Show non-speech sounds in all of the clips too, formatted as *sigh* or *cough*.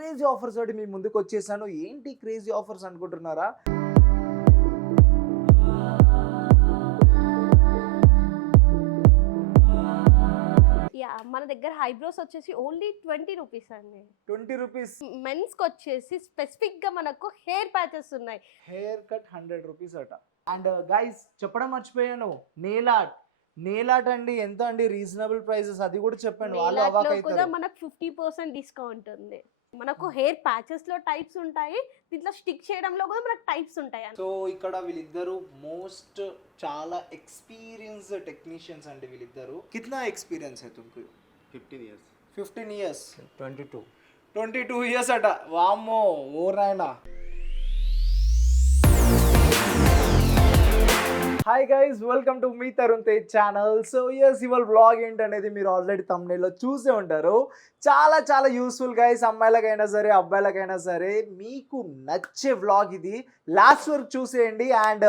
Crazy offers తోటి మీ ముందుకు వచ్చేసాను. ఏంటి క్రేజీ ఆఫర్స్ అనుకుంటున్నారా? మన దగ్గర హైబ్రోస్ వచ్చేసి ఓన్లీ ట్వంటీ రూపీస్ అండి. Twenty rupees. మెన్స్కి వచ్చేసి స్పెసిఫిక్గా మనకు హెయిర్ ప్యాచెస్ ఉన్నాయి. హెయిర్ కట్ హండ్రెడ్ రూపీస్ అట. అండ్ గైస్ చెప్పడం మర్చిపోయాను. నేలాట్ నేలాట్ అండి ఎంత అండి? రీజనబుల్ ప్రైసెస్ అది కూడా చెప్పండి. వాళ్ళు కూడా మనకు ఫిఫ్టీ పర్సెంట్ డిస్కౌంట్ ఉంది. మనకు హెయిర్ ప్యాచెస్లో టైప్స్ ఉంటాయి దీంట్లో స్టిక్ చేయడంలో కూడా మనకు టైప్స్ ఉంటాయి సో ఇక్కడ వీళ్ళిద్దరు మోస్ట్ చాలా ఎక్స్పీరియన్స్ టెక్నీషియన్స్ అండి వీళ్ళిద్దరు. కిतना ఎక్స్పీరియన్స్ అయితే fifteen years. Fifteen years. Twenty two. Twenty two years అట. వామ్మో ఓ రాయనా hi guys welcome to me Tarun Tej channel so years ఇవాళ బ్లాగ్ ఏంటనేది మీరు ఆల్రెడీ తమ్నేలో చూసే ఉంటారు. చాలా చాలా యూస్ఫుల్ గైస్ అమ్మాయిలకైనా సరే అబ్బాయిలకైనా సరే మీకు నచ్చే వ్లాగ్ ఇది. లాస్ట్ వరకు చూసేయండి అండ్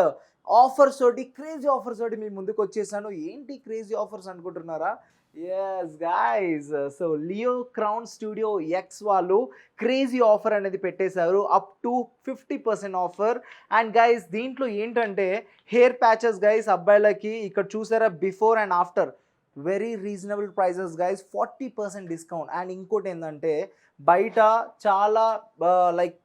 ఆఫర్స్ తోటి క్రేజీ ఆఫర్స్ తోటి మీ ముందుకు వచ్చేసాను. ఏంటి క్రేజీ ఆఫర్స్ అనుకుంటున్నారా? Yes guys so Leo Crown Studio X వాళ్ళు క్రేజీ ఆఫర్ అనేది పెట్టేశారు. Up to fifty percent offer and guys దీంట్లో ఏంటంటే హెయిర్ ప్యాచెస్ గైస్ అబ్బాయిలకి ఇక్కడ చూసారా? Before and after very reasonable prices guys forty percent discount and ఇంకోటి ఏంటంటే బయట చాలా uh, లైక్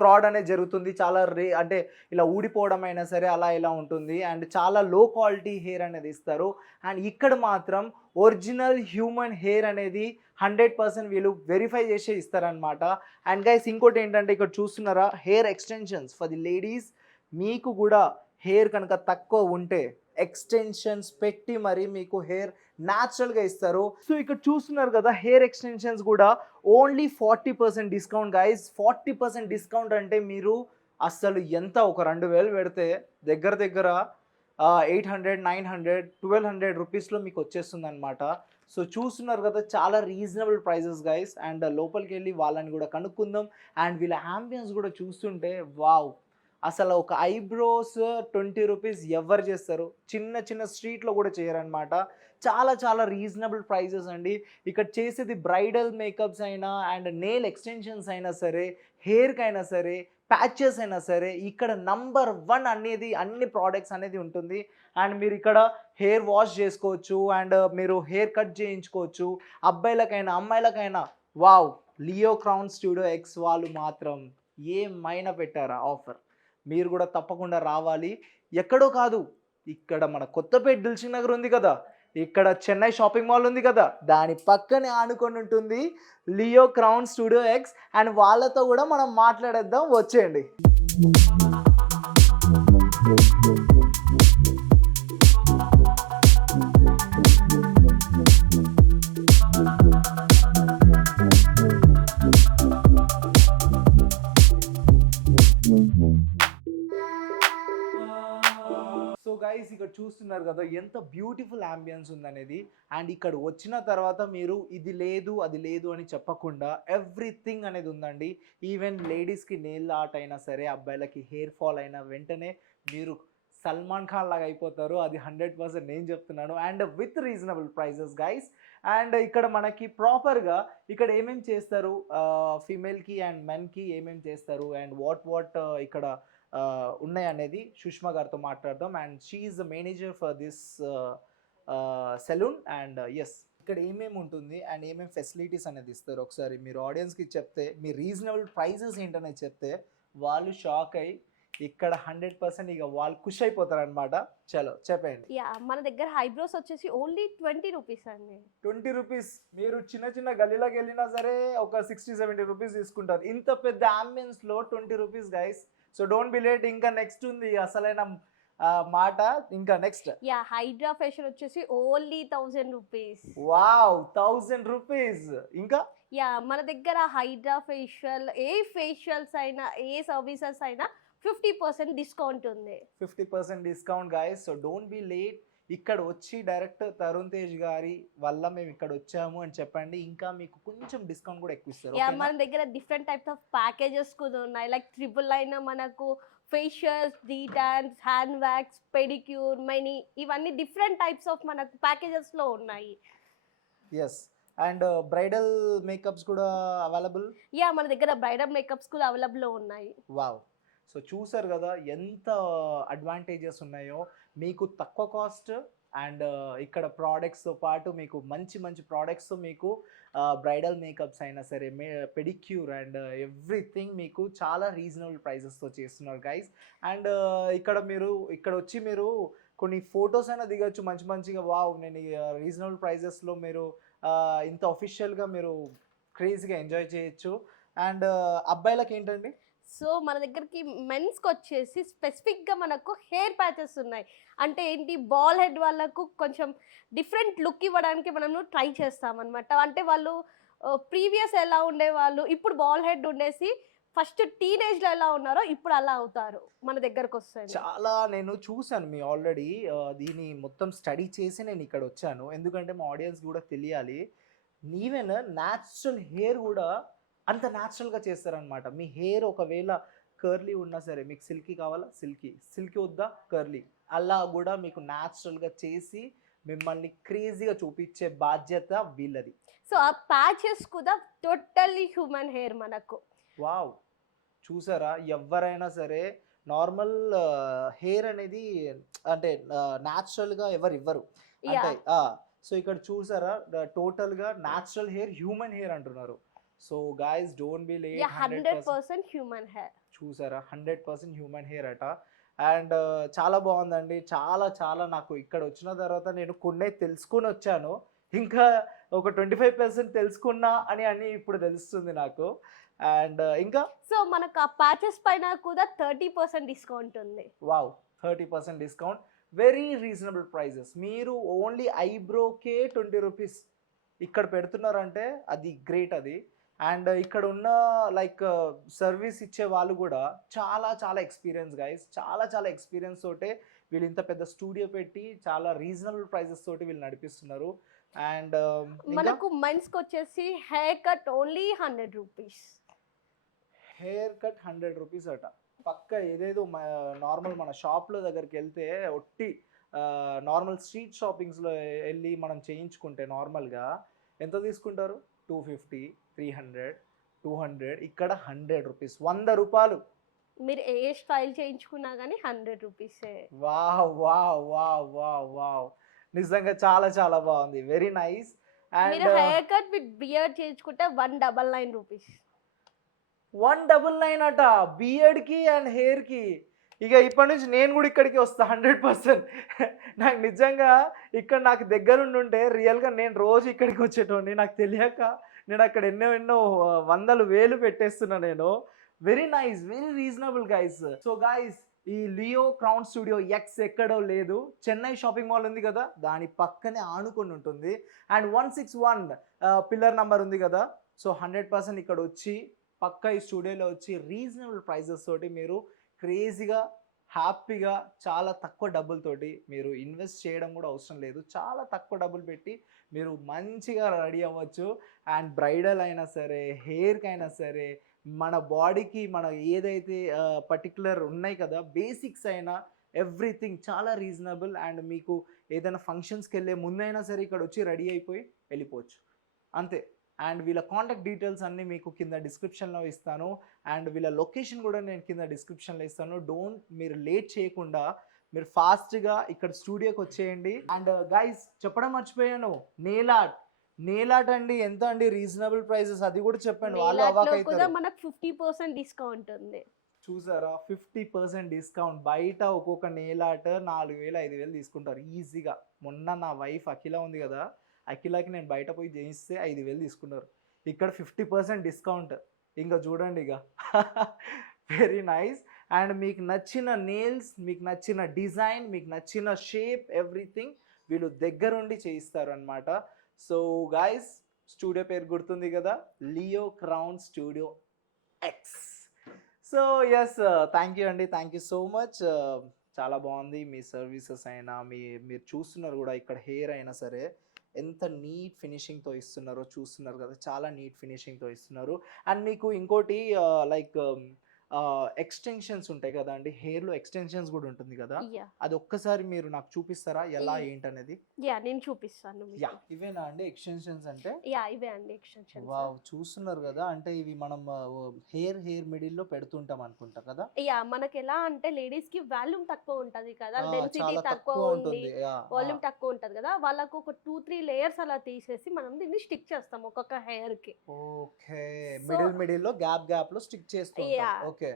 ఫ్రాడ్ అనేది జరుగుతుంది. చాలా రే అంటే ఇలా ఊడిపోవడం అయినా సరే అలా ఇలా ఉంటుంది. అండ్ చాలా లో క్వాలిటీ హెయిర్ అనేది ఇస్తారు. అండ్ ఇక్కడ మాత్రం ఒరిజినల్ హ్యూమన్ హెయిర్ అనేది హండ్రెడ్ పర్సెంట్ వీళ్ళు వెరిఫై చేసే ఇస్తారనమాట అండ్ గైస్ ఇంకోటి ఏంటంటే ఇక్కడ చూస్తున్నారా hair extensions. For the ladies మీకు కూడా హెయిర్ కనుక తక్కువ ఉంటే ఎక్స్టెన్షన్స్ పెట్టి మరి మీకు హెయిర్ న్యాచురల్గా ఇస్తారు. సో ఇక్కడ చూస్తున్నారు కదా హెయిర్ ఎక్స్టెన్షన్స్ కూడా only forty percent discount guys forty percent discount అంటే మీరు అస్సలు ఎంత ఒక రెండు వేలు పెడితే దగ్గర దగ్గర eight hundred nine hundred twelve hundred రూపీస్లో మీకు వచ్చేస్తుంది అనమాట సో చూస్తున్నారు కదా చాలా రీజనబుల్ ప్రైజెస్ గైస్. అండ్ లోపలికి వెళ్ళి వాళ్ళని కూడా కనుక్కుందాం. అండ్ వీళ్ళ యాంబియన్స్ కూడా చూస్తుంటే వావ్! అసలు ఒక ఐబ్రోస్ ట్వంటీ రూపీస్ ఎవరు చేస్తారు? చిన్న చిన్న స్ట్రీట్లో కూడా చేయరనమాట చాలా చాలా రీజనబుల్ ప్రైజెస్ అండి. ఇక్కడ చేసేది బ్రైడల్ మేకప్స్ అయినా అండ్ నెయిల్ ఎక్స్టెన్షన్స్ అయినా సరే హెయిర్కి అయినా సరే ప్యాచెస్ అయినా సరే ఇక్కడ నంబర్ వన్ అనేది అన్ని ప్రోడక్ట్స్ అనేది ఉంటుంది. అండ్ మీరు ఇక్కడ హెయిర్ వాష్ చేసుకోవచ్చు అండ్ మీరు హెయిర్ కట్ చేయించుకోవచ్చు. అబ్బాయిలకైనా అమ్మాయిలకైనా wow! Leo Crown Studio X వాళ్ళు మాత్రం ఏమైనా పెట్టారా ఆఫర్? మీరు కూడా తప్పకుండా రావాలి. ఎక్కడో కాదు ఇక్కడ మన కొత్తపేట దిల్సింగ్ నగర్ ఉంది కదా ఇక్కడ చెన్నై షాపింగ్ మాల్ ఉంది కదా దాని పక్కనే ఆనుకొని ఉంటుంది Leo Crown Studio X and వాళ్ళతో కూడా మనం మాట్లాడేద్దాం. వచ్చేయండి. చూస్తున్నారు కదా ఎంత బ్యూటిఫుల్ అంబియన్స్ ఉందనేది. అండ్ ఇక్కడ వచ్చిన తర్వాత మీరు ఇది లేదు అది లేదు అని చెప్పకుండా ఎవ్రీథింగ్ అనేది ఉందండి. ఈవెన్ లేడీస్కి నెయిల్ ఆర్ట్ అయినా సరే అబ్బాయిలకి హెయిర్ ఫాల్ అయినా వెంటనే మీరు సల్మాన్ ఖాన్ లాగా అయిపోతారు. అది హండ్రెడ్ పర్సెంట్ నేను చెప్తున్నాను. And with reasonable prices guys and ఇక్కడ మనకి ప్రాపర్గా ఇక్కడ ఏమేమి చేస్తారు? ఫీమేల్కి అండ్ మెన్కి ఏమేమి చేస్తారు? అండ్ వాట్ వాట్ ఇక్కడ ఆ, ఉన్నాయి అనేది సుష్మా గారితో మాట్లాడదాం. And she is the manager for this salon and yes ఇక్కడ ఏమేమి ఉంటుంది అండ్ ఏమేమి ఫెసిలిటీస్ అనేది ఇస్తారు? ఒకసారి మీరు ఆడియన్స్కి చెప్తే మీ రీజనబుల్ ప్రైజెస్ ఏంటనేది చెప్తే వాళ్ళు షాక్ అయ్యి ఇక్కడ హండ్రెడ్ పర్సెంట్ ఇక వాళ్ళు ఖుషి అయిపోతారు అనమాట చలో చెప్పండి. యా మన దగ్గర హైబ్రోస్ వచ్చేసి ఓన్లీ ట్వంటీ రూపీస్ అండి. ట్వంటీ రూపీస్ మీరు చిన్న చిన్న గల్లీలోకి వెళ్ళినా సరే ఒక సిక్స్టీ సెవెంటీ రూపీస్ తీసుకుంటారు. ఇంత పెద్ద అంబియన్స్లో twenty rupees guys so don't be late ఇంకా నెక్స్ట్ ఉంది అసలైన మాట. ఇంకా నెక్స్ట్ యా హైడ్రా ఫేషియల్ వచ్చేసి only thousand rupees wow thousand rupees ఇంకా? యా మన దగ్గర హైడ్రా ఫేషియల్ ఏ ఫేషియల్స్ అయినా ఏ సర్వీసెస్ అయినా ఫిఫ్టీ పర్సెంట్ డిస్కౌంట్ ఉంది. Fifty percent discount guys so don't be late ఇక్కడ వచ్చి డైరెక్ట్ తరుణ్ తేజ్ గారి వల్ల మేము ఇక్కడ వచ్చాము అని చెప్పండి. ఇంకా మీకు కొంచెం డిస్కౌంట్ కూడా ఎక్కువ ఇస్తారు. యా? మన దగ్గర డిఫరెంట్ టైప్స్ ఆఫ్ ప్యాకేజెస్ కూడా ఉన్నాయి. లైక్ ట్రిపుల్ అయినా మనకు facials detans hand wax pedicure money ఇవన్నీ డిఫరెంట్ టైప్స్ ఆఫ్ మనకు ప్యాకేజెస్లో ఉన్నాయి. ఎస్ అండ్ బ్రైడల్ మేకప్స్ కూడా అవైలబుల్ యా మన దగ్గర బ్రైడల్ మేకప్స్ కూడా అవైలబుల్లో ఉన్నాయి. వావ్ సో చూసారు కదా ఎంత అడ్వాంటేజెస్ ఉన్నాయో. మీకు తక్కువ కాస్ట్ అండ్ ఇక్కడ ప్రోడక్ట్స్తో పాటు మీకు మంచి మంచి ప్రోడక్ట్స్ మీకు బ్రైడల్ మేకప్స్ అయినా సరే మే పెడిక్యూర్ అండ్ ఎవ్రీథింగ్ మీకు చాలా రీజనబుల్ ప్రైజెస్తో చేస్తున్నారు గైస్ అండ్ ఇక్కడ మీరు ఇక్కడ వచ్చి మీరు కొన్ని ఫొటోస్ అయినా దిగచ్చు మంచి మంచిగా వావ్ నేను రీజనబుల్ ప్రైజెస్లో మీరు ఇంత అఫీషియల్గా మీరు క్రేజీగా ఎంజాయ్ చేయొచ్చు. అండ్ అబ్బాయిలకు ఏంటండి? సో మన దగ్గరికి మెన్స్కి వచ్చేసి స్పెసిఫిక్గా మనకు హెయిర్ ప్యాచెస్ ఉన్నాయి. అంటే ఏంటి? బాల్ హెడ్ వాళ్ళకు కొంచెం డిఫరెంట్ లుక్ ఇవ్వడానికి మనము ట్రై చేస్తామన్నమాట. అంటే వాళ్ళు ప్రీవియస్ ఎలా ఉండేవాళ్ళు ఇప్పుడు బాల్ హెడ్ ఉండేసి ఫస్ట్ టీనేజ్లో ఎలా ఉన్నారో ఇప్పుడు అలా అవుతారు మన దగ్గరకు వస్తాయి చాలా నేను చూశాను మీ ఆల్రెడీ దీన్ని మొత్తం స్టడీ చేసి నేను ఇక్కడ వచ్చాను. ఎందుకంటే మా ఆడియన్స్ కూడా తెలియాలి. నీవెన్ న్యాచురల్ హెయిర్ కూడా అంత న్యాచురల్గా చేస్తారనమాట మీ హెయిర్ ఒకవేళ కర్లీ ఉన్నా సరే మీకు సిల్కీ కావాలా? సిల్కీ. సిల్కీ వద్దా? కర్లీ. అలా కూడా మీకు న్యాచురల్గా చేసి మిమ్మల్ని క్రేజీగా చూపించే బాధ్యత వీళ్ళది. సో ఆ ప్యాచెస్ కూడా టోటల్లీ హ్యూమన్ హెయిర్ మనకు. వావ్! చూసారా? ఎవరైనా సరే నార్మల్ హెయిర్ అనేది అంటే న్యాచురల్గా ఎవరు ఇవ్వరు. అంటే సో ఇక్కడ చూసారా? టోటల్గా న్యాచురల్ హెయిర్ హ్యూమన్ హెయిర్ అంటున్నారు. So guys don't be late hundred percent human hair చూసారా? హండ్రెడ్ పర్సెంట్ హ్యూమన్ హెయిర్ అట. అండ్ చాలా బాగుందండి. చాలా చాలా నాకు ఇక్కడ వచ్చిన తర్వాత నేను కొన్ని తెలుసుకొని వచ్చాను. ఇంకా ఒక ట్వంటీ ఫైవ్ పర్సెంట్ తెలుసుకున్నా అని అని ఇప్పుడు తెలుస్తుంది నాకు. అండ్ ఇంకా? సో మనకు ఆ ప్యాచెస్ పైన కూడా థర్టీ పర్సెంట్ డిస్కౌంట్ ఉంది. Wow thirty percent discount very reasonable prices మీరు ఓన్లీ ఐబ్రోకే ట్వంటీ రూపీస్ ఇక్కడ పెడుతున్నారంటే అది గ్రేట్ అది. అండ్ ఇక్కడ ఉన్న లైక్ సర్వీస్ ఇచ్చే వాళ్ళు కూడా చాలా చాలా ఎక్స్పీరియన్స్ గైస్. చాలా చాలా ఎక్స్పీరియన్స్ తోటే వీళ్ళు ఇంత పెద్ద స్టూడియో పెట్టి చాలా రీజనబుల్ ప్రైజెస్ తోటి వీళ్ళు నడిపిస్తున్నారు. అండ్ మనకు మెన్స్కి వచ్చేసి hair cut only hundred rupees. Hair cut hundred rupees అట. పక్క ఏదేదో నార్మల్ మన షాప్లో దగ్గరికి వెళ్తే ఒట్టి నార్మల్ స్ట్రీట్ షాపింగ్స్లో వెళ్ళి మనం చేయించుకుంటే నార్మల్గా ఎంత తీసుకుంటారు? Two fifty. Three hundred two hundred ఇక్కడ హండ్రెడ్ రూపీస్ వంద రూపాయలు. మీరు ఏ స్టైల్ చేయించుకున్నా కానీ హండ్రెడ్ రూపీసే. Wow wow wow wow wow. నిజంగా చాలా చాలా బాగుంది. వెరీ నైస్ మీరు and hair cut with beard చేయించుకుంటే one double nine rupees. One double nine అట బియర్డ్కి అండ్ హెయిర్కి. ఇక ఇప్పటి నుంచి నేను కూడా ఇక్కడికి వస్తా హండ్రెడ్ పర్సెంట్. నాకు నిజంగా ఇక్కడ నాకు దగ్గరుండి ఉంటే రియల్గా నేను రోజు ఇక్కడికి వచ్చేటోని నాకు తెలియక. నేను అక్కడ ఎన్నో ఎన్నో వందలు వేలు పెట్టేస్తున్నా నేను. Very nice very reasonable guys so guys ఈ లియో క్రౌన్ స్టూడియో ఎక్స్ ఎక్కడో లేదు. చెన్నై షాపింగ్ మాల్ ఉంది కదా దాని పక్కనే ఆనుకొని ఉంటుంది. And one six one pillar number ఉంది కదా. సో హండ్రెడ్ పర్సెంట్ ఇక్కడ వచ్చి పక్క ఈ స్టూడియోలో వచ్చి రీజనబుల్ ప్రైజెస్ తోటి మీరు క్రేజీగా హ్యాపీగా చాలా తక్కువ డబ్బులతోటి మీరు ఇన్వెస్ట్ చేయడం కూడా అవసరం లేదు. చాలా తక్కువ డబ్బులు పెట్టి మీరు మంచిగా రెడీ అవ్వచ్చు. అండ్ బ్రైడల్ అయినా సరే హెయిర్కి అయినా సరే మన బాడీకి మన ఏదైతే పర్టికులర్ ఉన్నాయి కదా బేసిక్స్ అయినా ఎవ్రీథింగ్ చాలా రీజనబుల్. అండ్ మీకు ఏదైనా ఫంక్షన్స్కి వెళ్ళే ముందైనా సరే ఇక్కడ వచ్చి రెడీ అయిపోయి వెళ్ళిపోవచ్చు. అంతే. అండ్ వీళ్ళ కాంటాక్ట్ డీటెయిల్స్ అన్నీ మీకు కింద డిస్క్రిప్షన్లో ఇస్తాను. అండ్ వీళ్ళ లొకేషన్ కూడా నేను కింద డిస్క్రిప్షన్లో ఇస్తాను. డోంట్ మీరు లేట్ చేయకుండా మీరు ఫాస్ట్గా ఇక్కడ స్టూడియోకి వచ్చేయండి. అండ్ గైస్ చెప్పడం మర్చిపోయాను. నేలాట్. నేలాట్ అండి ఎంత అండి? రీజనబుల్ ప్రైసెస్ అది కూడా చెప్పండి వాళ్ళు అవాక్ అవుతారు. మనకు ఫిఫ్టీ పర్సెంట్ డిస్కౌంట్ ఉంది. చూసారా? Fifty percent discount. బయట ఒక్కొక్క నేలాట్ నాలుగు వేలు ఐదు వేలు తీసుకుంటారు. ఈజీగా. మొన్న నా వైఫ్ అఖిల ఉంది కదా అఖిలాకి నేను బయట పోయి చేయిస్తే ఐదు వేలు తీసుకున్నారు. ఇక్కడ ఫిఫ్టీ పర్సెంట్ డిస్కౌంట్. ఇంకా చూడండి ఇక. వెరీ నైస్ అండ్ మీకు నచ్చిన నేల్స్ మీకు నచ్చిన డిజైన్ మీకు నచ్చిన షేప్ ఎవ్రీథింగ్ వీళ్ళు దగ్గరుండి చేయిస్తారు అనమాట సో గాయస్ స్టూడియో పేరు గుర్తుంది కదా? Leo Crown Studio X so yes thank you అండి. థ్యాంక్ యూ సో మచ్ చాలా బాగుంది. మీ సర్వీసెస్ అయినా మీ మీరు చూస్తున్నారు కూడా ఇక్కడ హెయిర్ అయినా సరే. ఎంత నీట్ ఫినిషింగ్తో ఇస్తున్నారో చూస్తున్నారు కదా చాలా నీట్ ఫినిషింగ్తో ఇస్తున్నారు. అండ్ మీకు ఇంకోటి లైక్ ఎక్స్టెన్షన్స్ ఉంటాయి కదా అండి. హెయిర్లో ఎక్స్టెన్షన్స్ కూడా ఉంటుంది కదా. అది ఒక్కసారి మీరు నాకు చూపిస్తారా? ఎలా ఈ- ఏంటనేది? యా నేను చూపిస్తాను. యా ఇవేనా అండి ఎక్స్టెన్షన్స్ అంటే? యా ఇవే అండి ఎక్స్టెన్షన్స్ వావ్ చూస్తున్నారు కదా. అంటే ఇవి మనం హెయిర్ హెయిర్ మిడిల్లో పెడుతుంటాం అనుకుంటా కదా. యా మనకి ఎలా అంటే లేడీస్కి వాల్యూమ్ తక్కువ ఉంటది కదా. డెన్సిటీ తక్కువ ఉంది ఉంటుంది. వాల్యూమ్. తక్కువ ఉంటది కదా. వాళ్ళకు ఒక టూ త్రీ లేయర్స్ అలా తీసేసి మనం దీన్ని స్టిక్ చేస్తాం ఒక్కొక్క హెయిర్కి. ఓకే మిడిల్ మిడిల్లో గ్యాప్ గ్యాప్లో స్టిక్ Yeah. ఓకే.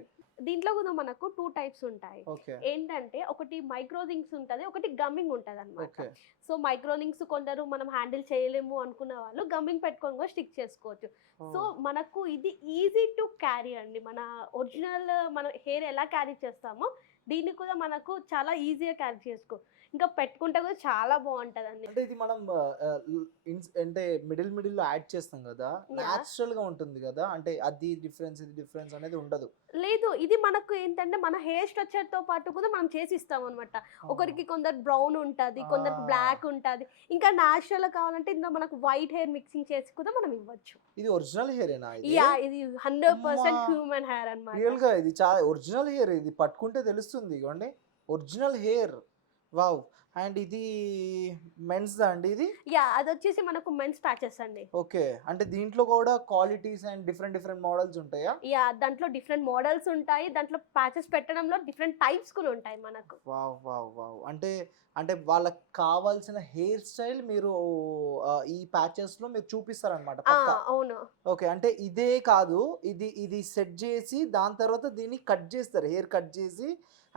దీంట్లో కూడా మనకు టూ టైప్స్ ఉంటాయి. ఏంటంటే ఒకటి మైక్రోజింగ్స్ ఉంటది ఒకటి గమ్మింగ్ ఉంటది అనమాట సో మైక్రోలింగ్స్ కొందరు మనం హ్యాండిల్ చేయలేము అనుకున్న వాళ్ళు గమ్మింగ్ పెట్టుకొని కూడా స్టిక్ చేసుకోవచ్చు. సో మనకు ఇది ఈజీ టు క్యారీ అండి. మన ఒరిజినల్ మన హెయిర్ ఎలా క్యారీ చేస్తామో దీన్ని కూడా మనకు చాలా ఈజీగా క్యారీ చేసుకో ఇంకా పెట్టుకుంటే కూడా చాలా బాగుంటది అండి అంటే ఇది మనం అంటే మిడిల్ మిడిల్లో యాడ్ చేస్తాం కదా. న్యాచురల్గా ఉంటుంది కదా అంటే అది డిఫరెన్స్ ఇది డిఫరెన్స్ అనేది ఉండదు. లేదు ఇది మనకు ఏంటంటే మన హెయిర్ స్ట్రక్చర్తో పాటు కూడా మనం చేసి ఇస్తాం అనమాట ఒకరికి కొందరు బ్రౌన్ ఉంటది కొందరికి. బ్లాక్ ఉంటది. ఇంకా న్యాచురల్ కావాలంటే ఇందులో మనకు వైట్ హెయిర్ మిక్సింగ్ చేసి కూడా మనం ఇవ్వచ్చు. ఇది ఒరిజినల్ హెయిర్ యా ఇది హండ్రెడ్ పర్సెంట్. హ్యూమన్ హెయిర్ అనమాట రియల్గా ఇది చాలా ఒరిజినల్ హెయిర్ ఇది పట్టుకుంటే తెలుస్తుంది ఇవ్వండి ఒరిజినల్ హెయిర్. వావ్! అండ్ ఇది మెన్స్ అండి ఇది? యా అది వచ్చేసి మనకు మెన్స్ ప్యాచెస్ అండి. ఓకే అంటే దీంట్లో కూడా qualities and different different models ఉంటాయా? యా దాంట్లో డిఫరెంట్ మోడల్స్ ఉంటాయి. దాంట్లో ప్యాచెస్ పెట్టడంలో డిఫరెంట్ టైప్స్ కూడా ఉంటాయి మనకు. Wow wow wow. అంటే అంటే వాళ్ళకి కావాల్సిన హెయిర్ స్టైల్ మీరు ఈ ప్యాచెస్లో మీరు చూపిస్తారనమాట అవును. ఓకే అంటే ఇదే కాదు. ఇది ఇది సెట్ చేసి దాని తర్వాత దీన్ని కట్ చేస్తారు. హెయిర్ కట్ చేసి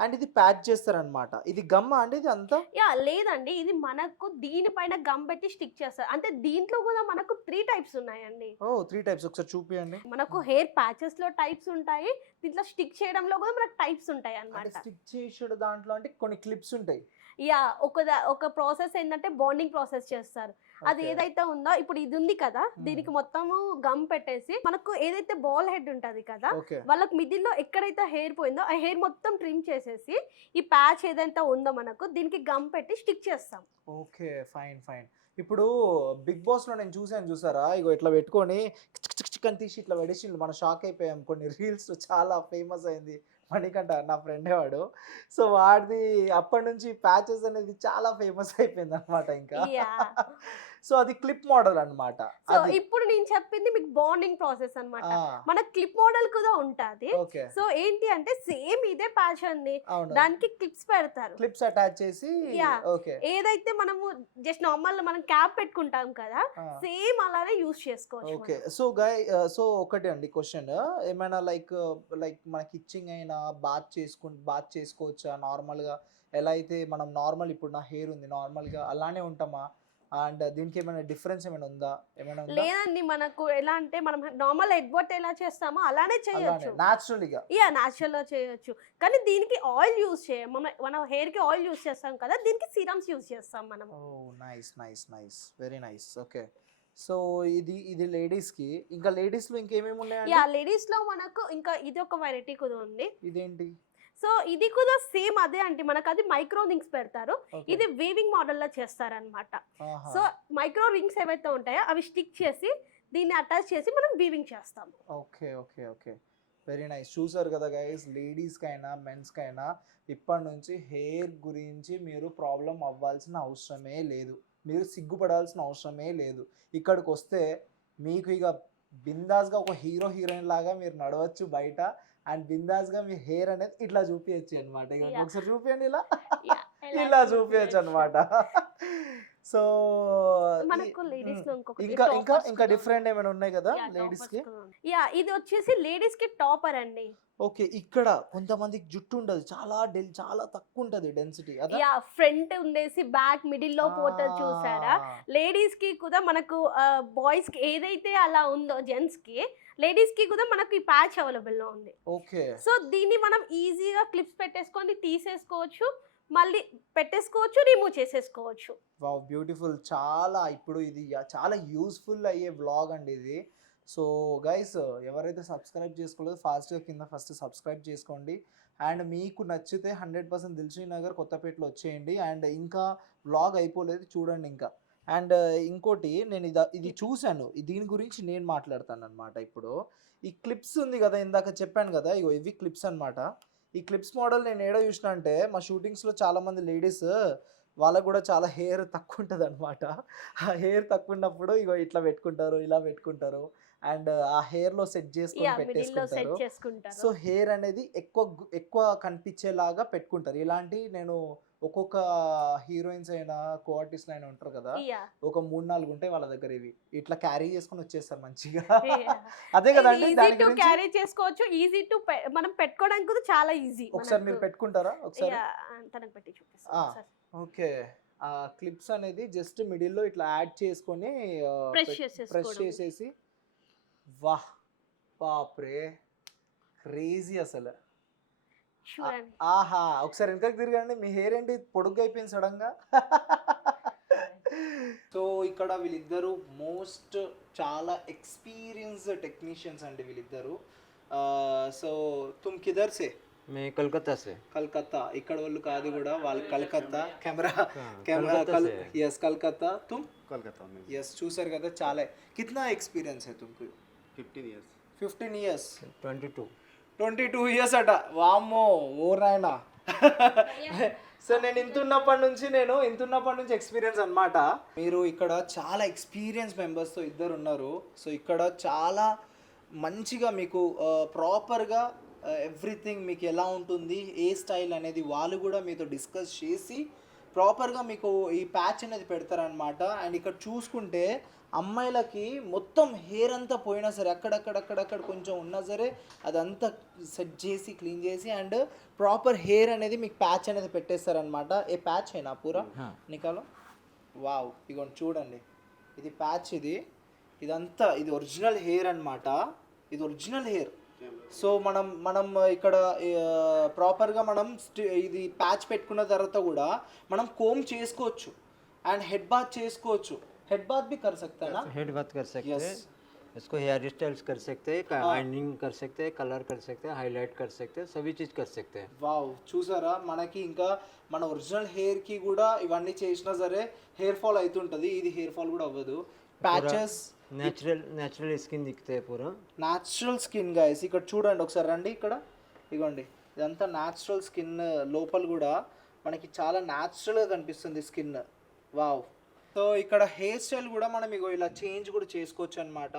అండ్ ఇది ప్యాచ్ చేస్తారనమాట ఇది గమ్మ అండి ఇది అంతా? యా లేదండి. ఇది మనకు దీనిపైన గమ్ పెట్టి స్టిక్ చేస్తారు. అంటే దీంట్లో కూడా మనకు త్రీ టైప్స్ ఉన్నాయండి. ఓ త్రీ టైప్స్. ఒకసారి చూపియండి. మనకు హెయిర్ ప్యాచెస్లో టైప్స్ ఉంటాయి. దీంట్లో స్టిక్ చేయడంలో కూడా మనకు టైప్స్ ఉంటాయి అన్నమాట. స్టిక్ చేసాడు దాంట్లో అంటే కొన్ని క్లిప్స్ ఉంటాయి. యా ఒక ఒక ప్రాసెస్ ఏంటంటే బాండింగ్ ప్రాసెస్ చేస్తారు. అది. ఏదైతే ఉందో ఇప్పుడు ఇది ఉంది కదా దీనికి మొత్తము గమ్ పెట్టేసి మనకు ఏదైతే బాల్ హెడ్ ఉంటది కదా వాళ్ళకి మిడిల్లో ఎక్కడైతే హెయిర్ పోయిందో ఆ హెయిర్ మొత్తం ట్రిమ్ చేసేసి ఈ ప్యాచ్ ఏదైతే ఉందో మనకు దీనికి గమ్ పెట్టి స్టిక్ చేస్తాం. Okay fine fine. ఇప్పుడు బిగ్ బాస్లో నేను చూసాను చూసారా? ఇగో ఇట్లా పెట్టుకొని చిక్ చిక్ చిక్ అని తీసి ఇట్లా పడేసి మనం షాక్ అయిపోయాం. కొన్ని రీల్స్ చాలా ఫేమస్ అయింది. మణికంఠ నా ఫ్రెండే వాడు. సో వాడిది అప్పటి నుంచి ప్యాచెస్ అనేది చాలా ఫేమస్ అయిపోయింది అనమాట ఇంకా. సో అది క్లిప్ మోడల్ సో అది ఇప్పుడు నేను చెప్పింది మీకు బాండింగ్ ప్రాసెస్ అన్నమాట. మన క్లిప్ మోడల్ కూడా ఉంటది. సో ఏంటి అంటే సేమ్ ఇదే అండి అవును. దానికి క్లిప్స్ పెడతారు. క్లిప్స్ అటాచ్ చేసి ఏదైతే మనము జస్ట్ నార్మల్ మనం క్యాప్ పెట్టుకుంటాం కదా సేమ్ అలానే యూస్ చేసుకోవచ్చు ఓకే. సో గై సో ఒకటి అండి క్వశ్చన్ ఏమైనా లైక్ లైక్ మనకి ఇచ్చింగ్ అయినా బాత్ చేసుకు బాత్ చేసుకోవచ్చా? నార్మల్గా ఎలా అయితే మనం నార్మల్ ఇప్పుడు నా హెయిర్ ఉంది నార్మల్గా అలానే ఉంటామా? అండ్ దీనికి ఏమైనా డిఫరెన్స్ ఏమైనా ఉందా? ఏమైనా ఉందా? లేదండి మనకు ఎలా అంటే మనం నార్మల్ ఎడ్బోట్ ఎలా చేస్తామో అలానే చేయొచ్చు. ఇక న్యాచురల్గా చేయొచ్చు. కానీ దీనికి ఆయిల్ యూస్ చేయం మన మన హెయిర్కి ఆయిల్ యూస్ చేస్తాం కదా దీనికి సిరమ్స్ యూస్ చేస్తాం మనం. ఓ nice nice nice very nice okay so ఇది ఇది ladies కి ఇంకా ladies లో ఇంకేమేమి యా ఉన్నాయండి? లేడీస్లో మనకు ఇంకా ఇది ఒక వెరైటీ కూడా ఉంది. ఇదేంటి? సో ఇది కూడా సేమ్ అదే అంటే మనకు అది మైక్రో రింగ్స్ పెడతారు. ఇది వీవింగ్ మోడల్లో చేస్తారనమాట. సో మైక్రో రింగ్స్ ఏవైతే ఉంటాయో అవి స్టిక్ చేసి దీన్ని అటాచ్ చేసి మనం వీవింగ్ చేస్తాం okay okay okay. Very nice చూసారు కదా గైస్ లేడీస్కైనా మెన్స్కైనా ఇప్పటి నుంచి హెయిర్ గురించి మీరు ప్రాబ్లం అవ్వాల్సిన అవసరమే లేదు. మీరు సిగ్గుపడాల్సిన అవసరమే లేదు. ఇక్కడికి వస్తే మీకు ఇక బిందాస్గా ఒక హీరో హీరోయిన్ లాగా మీరు నడవచ్చు బయట. అండ్ బిందాస్గా మీ హెయిర్ అనేది ఇట్లా చూపించచ్చు అనమాట. ఒకసారి చూపించండి ఇలా. ఇలా చూపించచ్చు అనమాట. సో ఇంకా ఇంకా ఇంకా డిఫరెంట్ ఏమైనా ఉన్నాయి కదా లేడీస్కి. యా ఇది వచ్చేసి లేడీస్కి టాపర్ అండి. ఓకే ఇక్కడ కొంతమందికి జుట్టు ఉండదు. చాలా డెల్ చాలా తక్కువ ఉంటది డెన్సిటీ అదా? యా ఫ్రంట్ ఉండేసి బ్యాక్ మిడిల్లో పోతుంది చూసారా? లేడీస్కి కూడా మనకు బాయ్స్కి ఏదైతే అలా ఉందో జెంట్స్కి లేడీస్కి కూడా మనకు ఈ ప్యాచ్ అవైలబుల్లో ఉంది. ఓకే. సో దీన్ని మనం ఈజీగా క్లిప్స్ పెట్టేసుకొని తీసేసుకోవచ్చు. మళ్ళీ పెట్టేసుకోవచ్చు రిమూవ్ చేసేసుకోవచ్చు. Wow beautiful. చాలా ఇప్పుడు ఇది చాలా యూస్ఫుల్ అయ్యే వ్లాగ్ అండి ఇది. సో గైస్ ఎవరైతే సబ్స్క్రైబ్ చేసుకోలేదో ఫాస్ట్గా కింద ఫస్ట్ సబ్స్క్రైబ్ చేసుకోండి. అండ్ మీకు నచ్చితే హండ్రెడ్ పర్సెంట్ దిల్షీ నగర్ కొత్తపేటలో వచ్చేయండి. అండ్ ఇంకా వ్లాగ్ అయిపోలేదు చూడండి ఇంకా. అండ్ ఇంకోటి నేను ఇది ఇది చూశాను. దీని గురించి నేను మాట్లాడతాను అనమాట ఇప్పుడు. ఈ క్లిప్స్ ఉంది కదా ఇందాక చెప్పాను కదా ఇగో ఇవి క్లిప్స్ అన్నమాట. ఈ క్లిప్స్ మోడల్ నేను ఏడో చూసిన అంటే మా షూటింగ్స్లో చాలా మంది లేడీస్ వాళ్ళకు కూడా చాలా హెయిర్ తక్కువ ఉంటుంది అనమాట ఆ హెయిర్ తక్కువ ఉన్నప్పుడు ఇగో ఇట్లా పెట్టుకుంటారు ఇలా పెట్టుకుంటారు. అండ్ ఆ హెయిర్లో సెట్ చేసుకొని పెట్టేసుకుంటారు. సో హెయిర్ అనేది ఎక్కువ ఎక్కువ కనిపించేలాగా పెట్టుకుంటారు. ఇలాంటి నేను ఒక్కొక్క హీరోయిన్స్ అయినా కోఆర్టిస్ట్ అయినా ఉంటారు కదా ఒక మూడు నాలుగు ఉంటాయి వాళ్ళ దగ్గర ఇవి. ఇట్లా క్యారీ చేసుకొని వచ్చేస్తారు మంచిగా. *laughs* అదే కదండి ఈజీ టు క్యారీ చేసుకోవచ్చు ఈజీ టు మనం పెట్టుకోవడానికి కూడా చాలా ఈజీ ఒకసారి మీరు పెట్టుకుంటారా? ఒకసారి? తనకు పెట్టి. చూపిస్తాను ఓకే. ఆ క్లిప్స్ అనేది జస్ట్ మిడిల్లో ఇట్లా యాడ్ చేసుకొని ప్రెస్. చేసేసి. వాహ్! బాప్రే క్రేజీ అసలు. ఆహా ఒకసారి వెనకకి తిరగండి మీ హెయిర్ ఏంటి? పొడుగ్గా అయిపోయింది సడన్గా. *laughs* సో ఇక్కడ వీళ్ళిద్దరు మోస్ట్ చాలా ఎక్స్పీరియన్స్ టెక్నీషియన్స్ అండి వీళ్ళిద్దరు. సో తుమ్ కిదర్ సే? మే కలకత్తా సే. కలకత్తా. ఇక్కడ వాళ్ళు కాదు కూడా వాళ్ళు Calcutta. Camera camera yes Calcutta. తుమ్? కలకత్తా ఎస్ చూసారు కదా చాలా. కిత్నా ఎక్స్పీరియన్స్ ఫిఫ్టీన్ तुमको fifteen years 15 years 22 twenty two years అట. వామ్మో ఓ నాయనా. సో నేను ఇంతున్నప్పటి నుంచి నేను ఇంతున్నప్పటి నుంచి ఎక్స్పీరియన్స్ అనమాట మీరు ఇక్కడ చాలా ఎక్స్పీరియన్స్ మెంబర్స్తో ఇద్దరు ఉన్నారు. సో ఇక్కడ చాలా మంచిగా మీకు ప్రాపర్గా ఎవ్రీథింగ్ మీకు ఎలా ఉంటుంది ఏ స్టైల్ అనేది వాళ్ళు కూడా మీతో డిస్కస్ చేసి ప్రాపర్గా మీకు ఈ ప్యాచ్ అనేది పెడతారనమాట అండ్ ఇక్కడ చూసుకుంటే అమ్మాయిలకి మొత్తం హెయిర్ అంతా పోయినా సరే అక్కడక్కడక్కడక్కడ కొంచెం ఉన్నా సరే అదంతా సెట్ చేసి క్లీన్ చేసి అండ్ ప్రాపర్ హెయిర్ అనేది మీకు ప్యాచ్ అనేది పెట్టేస్తారనమాట ఏ ప్యాచ్ అయినా పూరా? నికాలో? వావ్ ఇగోండి చూడండి. ఇది ప్యాచ్ ఇది. ఇదంతా ఇది ఒరిజినల్ హెయిర్ అన్నమాట. ఇది ఒరిజినల్ హెయిర్ సో మనం మనం ఇక్కడ ప్రాపర్గా మనం ఇది ప్యాచ్ పెట్టుకున్న తర్వాత కూడా మనం కోమ్ చేసుకోవచ్చు. అండ్ హెడ్ బాత్ చేసుకోవచ్చు. హెడ్ బాత్ బి కర్ సక్తానా हेड बात कर सकते Yes. हैं इसको हेयर स्टाइल्स कर सकते हैं वाइंडिंग कर सकते हैं कलर कर सकते हैं हाईलाइट कर सकते हैं सभी चीज़ कर सकते हैं వావ్ చూసారా మనకి ఇంకా మన ఒరిజినల్ హెయిర్ కి కూడా ఇవన్నీ చేసినా సరే హెయిర్ ఫాల్ అవుతుంటది ఇది హెయిర్ ఫాల్ కూడా అవ్వదు ప్యాచెస్ नेचुरल नेचुरल स्किन दिखते हैं पूरा న్యాచురల్ స్కిన్ గైస్ ఇక్కడ చూడండి ఒకసారి రండి ఇక్కడ ఇగోండి ఇదంతా న్యాచురల్ స్కిన్ లోపల కూడా మనకి చాలా న్యాచురల్గా కనిపిస్తుంది స్కిన్ వావ్ సో ఇక్కడ హెయిర్ స్టైల్ కూడా మనం ఇగో ఇలా చేంజ్ కూడా చేసుకోవచ్చు అనమాట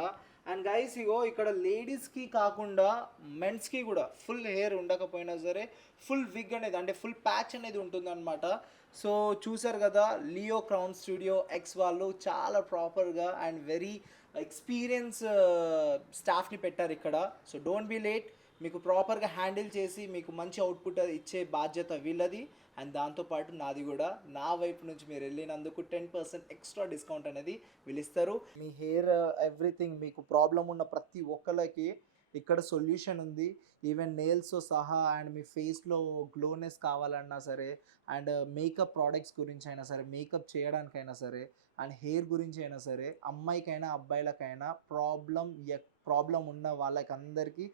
అండ్ గైస్ ఇగో ఇక్కడ లేడీస్కి కాకుండా మెన్స్కి కూడా ఫుల్ హెయిర్ ఉండకపోయినా సరే ఫుల్ విగ్ అనేది అంటే ఫుల్ ప్యాచ్ అనేది ఉంటుందన్నమాట. సో చూసారు కదా లియో క్రౌన్ స్టూడియో ఎక్స్ వాళ్ళు చాలా ప్రాపర్గా అండ్ వెరీ ఎక్స్పీరియన్స్ స్టాఫ్ని పెట్టారు ఇక్కడ. సో డోంట్ బీ లేట్ మీకు ప్రాపర్గా హ్యాండిల్ చేసి మీకు మంచి అవుట్పుట్ ఇచ్చే బాధ్యత వీళ్ళది. అండ్ దాంతోపాటు నాది కూడా. నా వైపు నుంచి మీరు వెళ్ళినందుకు టెన్ పర్సెంట్ ఎక్స్ట్రా డిస్కౌంట్ అనేది వీళ్ళు ఇస్తారు మీ హెయిర్ ఎవ్రీథింగ్ మీకు ప్రాబ్లం ఉన్న ప్రతి ఒక్కరికి ఇక్కడ సొల్యూషన్ ఉంది. ఈవెన్ నెయిల్స్ సహా అండ్ మీ ఫేస్లో గ్లోనెస్ కావాలన్నా సరే అండ్ మేకప్ ప్రోడక్ట్స్ గురించి అయినా సరే మేకప్ చేయడానికైనా సరే అండ్ హెయిర్ గురించి అయినా సరే అమ్మాయికైనా అబ్బాయిలకైనా ప్రాబ్లం ప్రాబ్లం ఉన్న వాళ్ళకి అందరికీ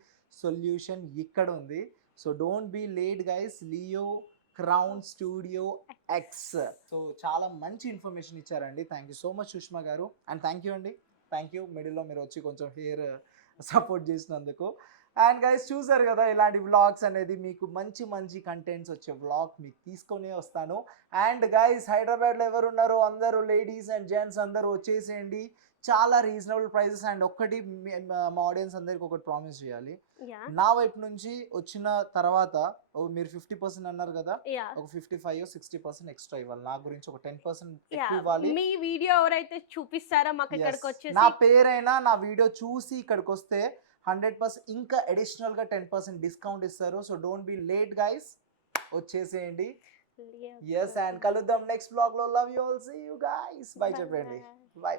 సొల్యూషన్ ఇక్కడ ఉంది. So don't be late guys Leo crown studio X so చాలా మంచి ఇన్ఫర్మేషన్ ఇచ్చారండి. Thank you so much Sushma garu. And thank you అండి. థ్యాంక్ యూ మిడిల్లో మీరు వచ్చి కొంచెం హెయిర్ సపోర్ట్ చేసినందుకు. అండ్ గైస్ చూసారు కదా ఇలాంటి వ్లాగ్స్ అనేది మీకు మంచి మంచి కంటెంట్స్ వచ్చే వ్లాగ్ మీకు తీసుకొని వస్తాను. అండ్ గైస్ హైదరాబాద్లో ఎవరు ఉన్నారో అందరూ లేడీస్ అండ్ జెంట్స్ అందరూ వచ్చేసేయండి. చాలా రీజనబుల్ ప్రైజెస్ అండ్ ఒక్కటి మీ- ఆడియన్స్ అందరికి ఒకటి ప్రామిస్ చేయాలి. నా వైపు నుంచి వచ్చిన తర్వాత మీరు ఫిఫ్టీ పర్సెంట్ అన్నారు కదా ఒక fifty five sixty percent extra ఇవ్వాలి. నా గురించి ఒక టెన్ పర్సెంట్ ఎక్కువ ఇవ్వాలి. మీ వీడియో ఎవరైతే చూపిస్తారో మాకు ఇక్కడికి. వచ్చేసి నా పేరైనా నా వీడియో చూసి ఇక్కడికి వస్తే హండ్రెడ్ పర్సెంట్ ఇంకా అడిషనల్గా టెన్ పర్సెంట్ డిస్కౌంట్ ఇస్తారు. So don't be late guys వచ్చేసేయండి. ఎస్ అండ్ కలుద్దాం నెక్స్ట్ బ్లాగ్లో love you all see you guys bye చెప్పండి. Bye bye